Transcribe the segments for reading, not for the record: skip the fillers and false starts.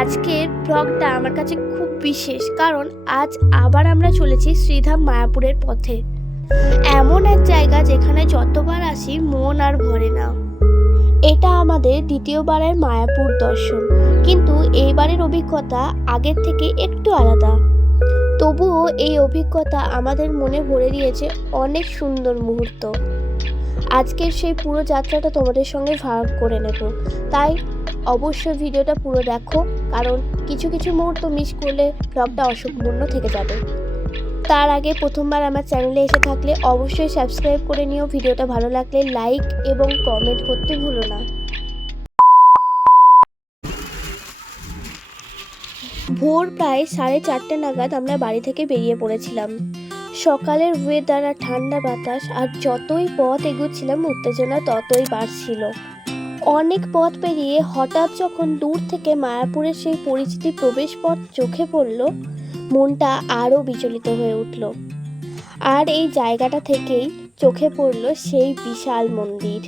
আজকের ব্লগটা আমার কাছে খুব বিশেষ, কারণ আজ আবার আমরা চলেছি শ্রীধাম মায়াপুরের পথে। এমন এক জায়গা যেখানে যতবার আসি মন আর ভরে না। এটা আমাদের দ্বিতীয়বারের মায়াপুর দর্শন, কিন্তু এইবারের অভিজ্ঞতা আগের থেকে একটু আলাদা। তবুও এই অভিজ্ঞতা আমাদের মনে ভরে দিয়েছে অনেক সুন্দর মুহূর্ত। আজকের সেই পুরো যাত্রাটা তোমাদের সঙ্গে ভাগ করে নেব, তাই অবশ্যই ভিডিওটা পুরো দেখো, কারণ কিছু কিছু মুহূর্ত মিস করলে ব্লগটা অসম্পূর্ণ থেকে যাবে। তার আগে প্রথমবার আমার চ্যানেলে এসে থাকলে অবশ্যই সাবস্ক্রাইব করে নিও। ভিডিওটা ভালো লাগলে লাইক এবং কমেন্ট করতে ভুলো না। ভোর প্রায় 4:30 নাগাদ আমরা বাড়ি থেকে বেরিয়ে পড়েছিলাম। সকালের ওয়েদার আর ঠান্ডা বাতাস, আর যতই পথ এগোচ্ছিলাম উত্তেজনা ততই বাড়ছিল। অনেক পথ পেরিয়ে হঠাৎ যখন দূর থেকে মায়াপুরের সেই পরিচিতি প্রবেশ পথ চোখে পড়ল, মনটা আরও বিচলিত হয়ে উঠল। আর এই জায়গাটা থেকেই চোখে পড়ল সেই বিশাল মন্দির।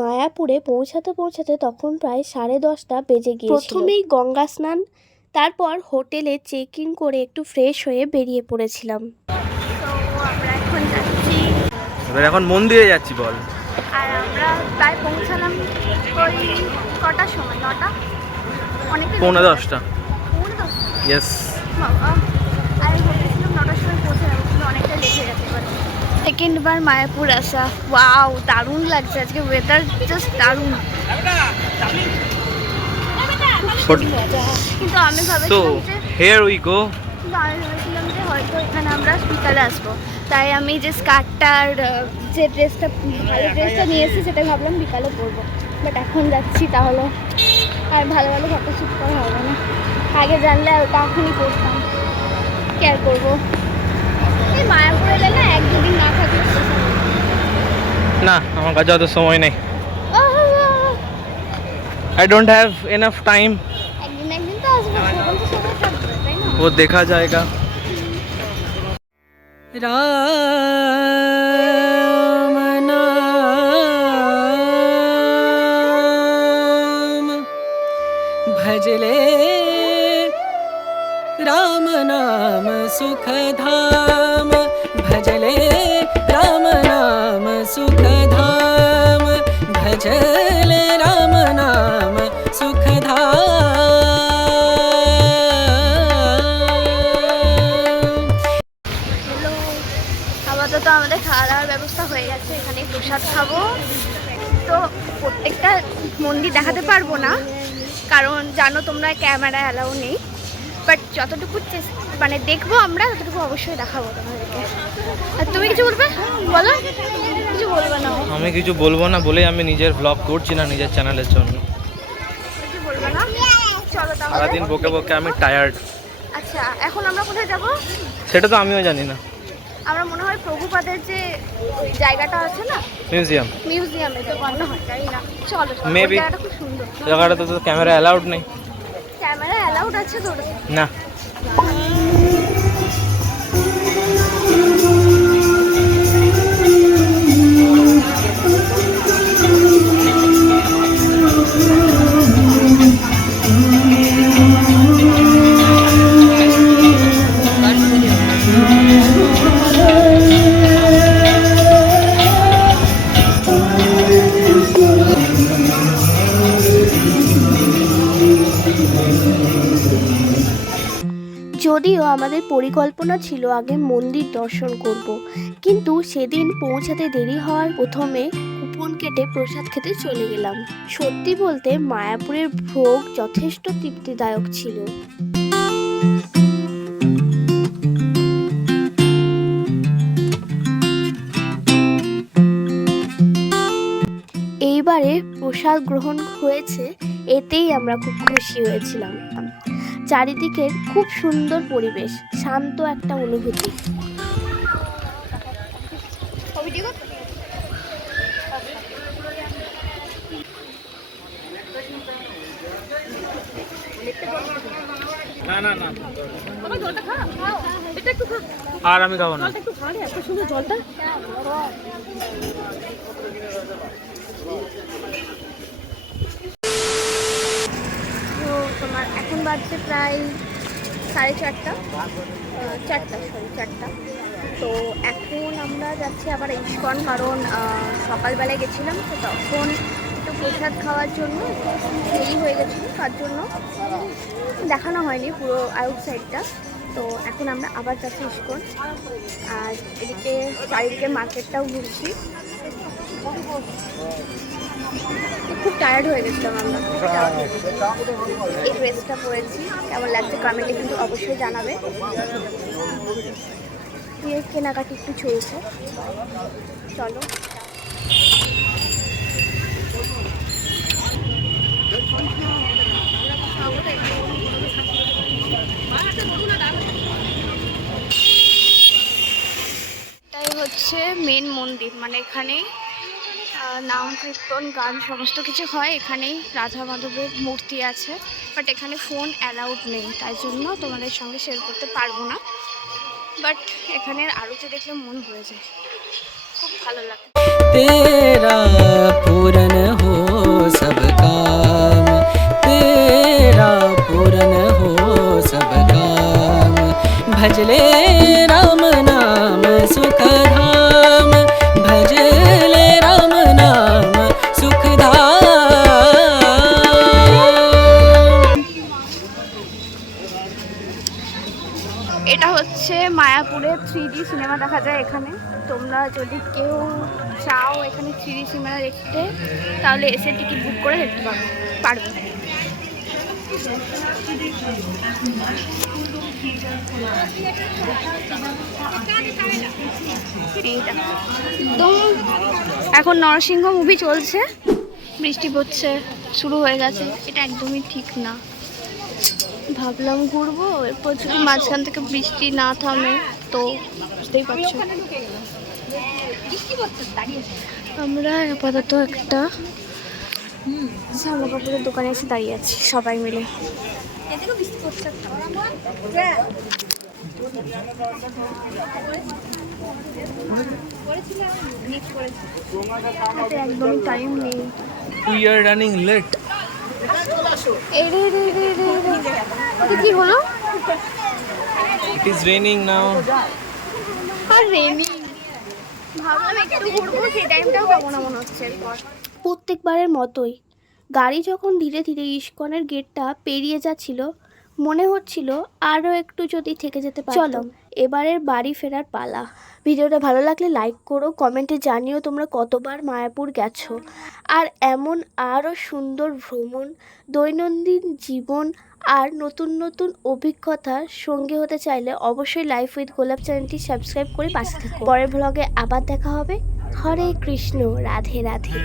মায়াপুরে পৌঁছাতে পৌঁছাতে তখন প্রায় 10:30 বেজে গিয়েছিল। প্রথমেই গঙ্গা স্নান, তারপর হোটেলে চেক ইন করে একটু ফ্রেশ হয়ে বেরিয়ে পড়েছিলাম। তো আমরা এখন যাচ্ছি, এখন মন্দিরে যাচ্ছি বল। আর আমরা প্রায় পৌঁছালাম ওই কটার সময়? 9টা, অনেক 9:45। ইয়েস, বাবা, আমি ভেবেছিলাম 9টার সময় পৌঁছে যাবো, কিন্তু অনেকটা লেট হয়ে গেছে। সেকেন্ডবার মায়াপুর আসা, ওয়াও, দারুণ লাগছে আজকে, ওয়েদার জাস্ট দারুণ। কিন্তু আমি ভেবেছিলাম যে হয়তো এখানে আমরা বিকালে আসবো, তাই আমি যে স্কার্টটার যে ড্রেসটা ভালো ড্রেসটা নিয়েছি সেটা ভাবলাম বিকালে পরবো, বাট এখন যাচ্ছি, তাহলে আর ভালো ভালো ফটো শ্যুট করা হবে না। আগে জানলে আর কখনই করতাম, কেয়ার করবো। এই মায়াপুরে এলে না 1-2 দিন না থাকলে না, আমার কাছে অত সময় নেই। I don't have enough time. একদিন তো আসবে, সময় থাকবে, তাই না? वो देखा जाएगा। राम नाम भजले, राम नाम सुख धाम भजले, राम नाम सुख धाम भजले, राम नाम सुख আপাতত আমাদের খাওয়া দাওয়ার ব্যবস্থা হয়ে গেছে, এখানে প্রসাদ খাবো। তো প্রত্যেকটা মন্দির দেখাতে পারবো না, কারণ জানো তোমরা ক্যামেরায় অ্যালাউ নেই, বাট যতটুকু মানে দেখবো আমরা ততটুকু অবশ্যই দেখাবো তোমাদেরকে। আর তুমি কিছু বলবে? বলো, কিছু বলবে না? আমি কিছু বলবো না বলে আমি নিজের ব্লগ করছি না নিজের চ্যানেলের জন্য। কিছু বলবে না? চলো তাহলে। সারাদিন বকে বকে আমি টায়ার্ড। আচ্ছা, এখন আমরা কোথায় যাব সেটা তো আমিও জানি না। আমরা মনে হয় প্রভুপাদের যে জায়গাটা আছে না, মিউজিয়ামে তো মনে হয়, তাই না? চলো, মেবি। জায়গাটা খুব সুন্দর। জায়গাটা তো ক্যামেরা অ্যালাউড নেই। ক্যামেরা অ্যালাউড আছে তোর? না। যদিও আমাদের পরিকল্পনা ছিল আগে মন্দির দর্শন করব, কিন্তু সেদিন পৌঁছাতে দেরি হওয়ার প্রথমে কুপন কেটে প্রসাদ খেতে চলে গেলাম। সত্যি বলতে মায়াপুরের ভোগ যথেষ্ট তৃপ্তিদায়ক ছিল। এইবারে প্রসাদ গ্রহণ হয়েছে, এতেই আমরা খুব খুশি হয়েছিলাম। চারিদিকের খুব সুন্দর পরিবেশ, শান্ত একটা অনুভূতি। না না না আর আমি খাবো না। তো তোমার এখন বাজছে প্রায় 4:30, 4টা। তো এখন আমরা যাচ্ছি আবার ইস্কন, কারণ সকালবেলায় গেছিলাম তো তখন একটু প্রসাদ খাওয়ার জন্য একটু দেরি হয়ে গেছিলো, তার জন্য দেখানো হয়নি পুরো আউটসাইডটা। তো এখন আমরা আবার যাচ্ছি ইস্কন, আর এদিকে চারিদিকে মার্কেটটাও ঘুরছি। খুব টায়ার্ড হয়ে গেছিলাম আমরা। এই ড্রেসটা পরেছি, কেমন লাগছে কমেন্টে কিন্তু অবশ্যই জানাবে। দিয়ে কেনাকাটি একটু চলছে, চলো। এটাই হচ্ছে মেন মন্দির, মানে এখানেই নাম কীর্তন গান সমস্ত কিছু হয়। এখানেই রাধা মাধবের মূর্তি আছে, বাট এখানে ফোন অ্যালাউড নেই, তাই জন্য তোমাদের সঙ্গে শেয়ার করতে পারবো না। বাট এখানের আরতি দেখলে মন ভরে যায়, খুব ভালো লাগে। तेरा पूरन हो सब काम, तेरा पूरन हो सब काम, भजले राम नाम सुख धाम, भजले राम नाम सुख धाम। এটা হচ্ছে মায়াপুরের 3D সিনেমা দেখা যায় এখানে। তোমরা যদি কেউ চাও এখানে 3D সিনেমা দেখতে, তাহলে এসে টিকিট বুক করে দেখতে পারবে। একদম এখন নরসিংহ মুভি চলছে, বৃষ্টি পড়ছে, শুরু হয়ে গেছে। এটা একদমই ঠিক না। ভাবলাম ঘুরবো, এরপর যদি মাঝখান থেকে বৃষ্টি না থামে তো বুঝতেই পারছো। আমরা আপাতত একটা জামা কাপড়ের দোকানে এসে দাঁড়িয়ে আছি সবাই মিলে। হাতে একদম টাইম নেই। We are running late. কি হলো? It is raining now. আর রেনি ভাবলাম একটু ঘুরবো, সেই টাইমটাও পাবো না মনে হচ্ছে। এরপর প্রত্যেকবারের মতোই গাড়ি যখন ধীরে ধীরে ইস্কনের গেটটা পেরিয়ে যাচ্ছিল, মনে হচ্ছিল আরও একটু যদি থেকে যেতে পারতাম। চলো এবারের বাড়ি ফেরার পালা। ভিডিওটা ভালো লাগলে লাইক করো, কমেন্টে জানিও তোমরা কতবার মায়াপুর গেছো। আর এমন আরও সুন্দর ভ্রমণ, দৈনন্দিন জীবন আর নতুন নতুন অভিজ্ঞতার সঙ্গে হতে চাইলে অবশ্যই লাইফ উইথ গোলাপ চ্যানেলটি সাবস্ক্রাইব করে পাশে থাকো। পরের ব্লগে আবার দেখা হবে। হরে কৃষ্ণ, রাধে রাধে।